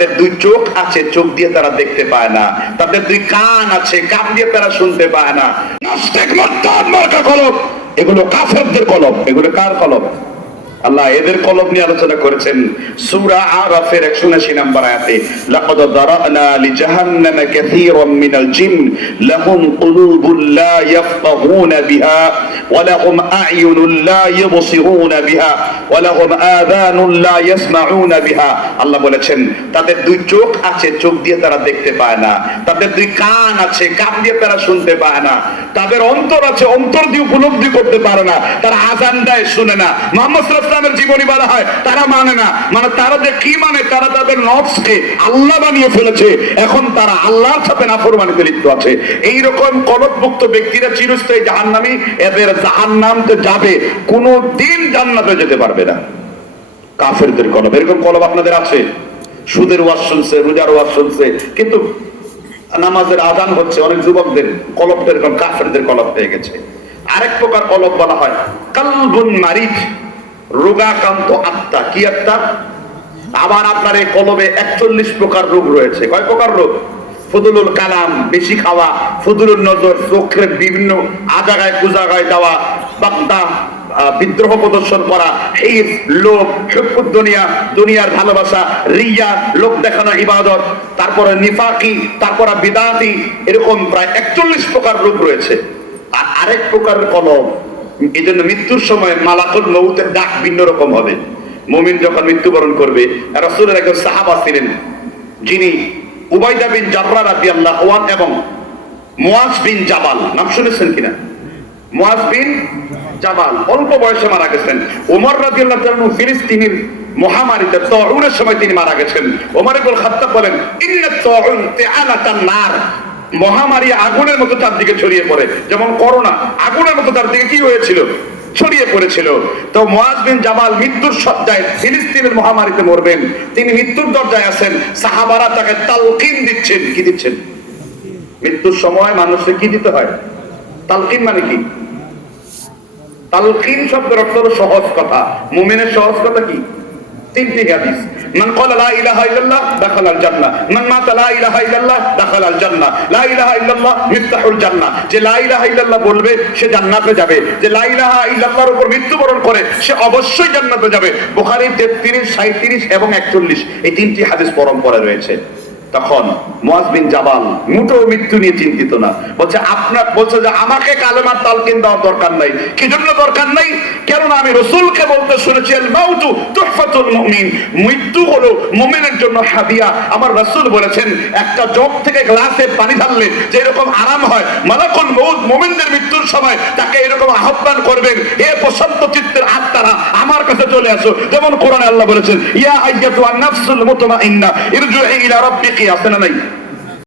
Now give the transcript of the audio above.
তাদের দুই চোখ আছে, চোখ দিয়ে তারা দেখতে পায় না। তাদের দুই কান আছে, কান দিয়ে তারা শুনতে পায় না। এগুলো কাফেরদের কলম এগুলো কার কলম আল্লাহ এদের কলম নিয়ে আলোচনা করেছেন। সূরা আরাফের 179 নম্বর আয়াতে, লাকাদ দারানা লিজাহান্নামা কাসীরাম মিনাল জিন, লাহুম কুলুবুন লা ইয়াফকাহুনা বিহা, ওয়া লাহুম আ'য়ুনুন লা ইউবসিরুনা বিহা, ওয়া লাহুম আযানুন লা ইয়াসমাউনা বিহা। আল্লাহ বলেছেন, তাদের দুই চোখ আছে, চোখ দিয়ে তারা দেখতে পায় না। তাদের দুই কান আছে, কান দিয়ে তারা শুনতে পায় না। তাদের অন্তর আছে, অন্তর দিয়ে উপলব্ধি করতে পারে না। তারা আজান দেয়, শুনে না। মোহাম্মদ সাল্লাল্লাহু জীবনী বলা হয়, তারা মানে না। মানে তারা যে কি মানে তারা তাদের নফসকে আল্লাহ বানিয়ে ফেলেছে। এখন তারা আল্লাহর সাথে নাফরমানিতে লিপ্ত আছে। এই রকম কলতমুক্ত ব্যক্তিরা চিরস্থায়ী জাহান্নামী, এদের জাহান্নামতে যাবে কোনো দিন জান্নাতে যেতে পারবে না। কাফেরদের কলব এরকম কলব আপনাদের আছে? সুদের ওয়াজ শুনছে, রোজার ওয়াজ শুনছে, কিন্তু নামাজের আজান হচ্ছে, অনেক যুবকদের কলবটা এরকম কাফেরদের কলব হয়ে গেছে। আরেক প্রকার কলব বলা হয়, কালবুন মারিদ রোগাকান্ত আত্মা। কি আত্মা? আবার আপনার এই কলবে একচল্লিশ প্রকার রোগ রয়েছে। কয় প্রকার রোগ? ফজলুল কালাম, বেশি খাওয়া, ফজলুল নজর, চোখের বিভিন্ন আজাগায়, কুজাগায় দেওয়া বাক্তা বিদ্রোহ প্রদর্শন করা এই হুকুদ দুনিয়া, দুনিয়ার ভালোবাসা, রিয়া লোক দেখানো, ইবাদত, তারপরে নিফাকি, তারপরে বিদাতি, এরকম প্রায় একচল্লিশ প্রকার রূপ রয়েছে। আর আরেক প্রকার কলম এই জন্য মৃত্যুর সময় মালাকুল মৌতের ডাক ভিন্ন রকম হবে। মুমিন যখন মৃত্যুবরণ করবে, রাসূলের একজন সাহাবা ছিলেন, যিনি উবাইদা বিন জাবরা রাদিয়াল্লাহু আনহু এবং মুয়াজ বিন জাবাল, নাম শুনেছেন কিনা? মুয়াজ বিন জাবাল, অল্প বয়সে মারা গেছেন। ওমর রাদিয়াল্লাহু তাআলা ফিলিস্তিনের মহামারীতে তউনের সময় তিনি মারা গেছেন। ওমর ইবনে খাত্তাব বলেন ইন্নাত তাউন তিআলাতান নার। মহামারী আগুনের মতো তার দিকে ছড়িয়ে পড়ে। যেমন করোনা, আগুনের মতো তার দিকে কি হয়েছিল? ছড়িয়ে পড়েছিল। তো মুয়াজ বিন জামাল মৃত্যুর সজ্জায় ফিলিস্তিনের মহামারীতে মরবেন। তিনি মৃত্যুর দরজায় আছেন। সাহাবারা তাকে তালকিন দিচ্ছেন। কি দিচ্ছেন? মৃত্যুর সময় মানুষকে কি দিতে হয়? তালকিন মানে কি? তালকিন শব্দের অর্থ হলো সহজ কথা। মুমিনের সহজ কথা কি? তিনটি হাদিস। মান মান যে লা ইলাহা ইল্লাল্লাহ বলবে, সে জান্নাতে যাবে। যে লা ইলাহা ইল্লাল্লাহর উপর মৃত্যুবরণ করে, সে অবশ্যই জান্নাতে যাবে। বুখারী 33 37 এবং 41 এই তিনটি হাদিস পরম্পরা রয়েছে। তখন মুয়াজ বিন জাবাল মোটেও মৃত্যু নিয়ে চিন্তিত না। বলছে, আপনার বলছে যে, আমাকে কালেমার তালকিন দেওয়ার দরকার নাই। কি জন্য দরকার নাই? কেননা আমি রসুলকে বলতে শুনেছি মাউতু তুহফাতুল মুমিন। মৃত্যু হলো মুমিনের জন্য হাদিয়া। আমার রাসূল বলেছেন, একটা জগ থেকে গ্লাসে পানি ঢাললে যে এরকম আরাম হয়, মালাকুল মউত মুমিনদের মৃত্যুর সময় তাকে এরকম আহ্বান করবেন। হে প্রশান্ত চিত্তের আত্মারা আমার কাছে চলে আসো। যেমন কোরআনে আল্লাহ বলেছেন, ইয়া আইয়াতু আন নাফসুল মুতমাইন্না ইরজুই ইলা রাব্বিকি আছে না নাই?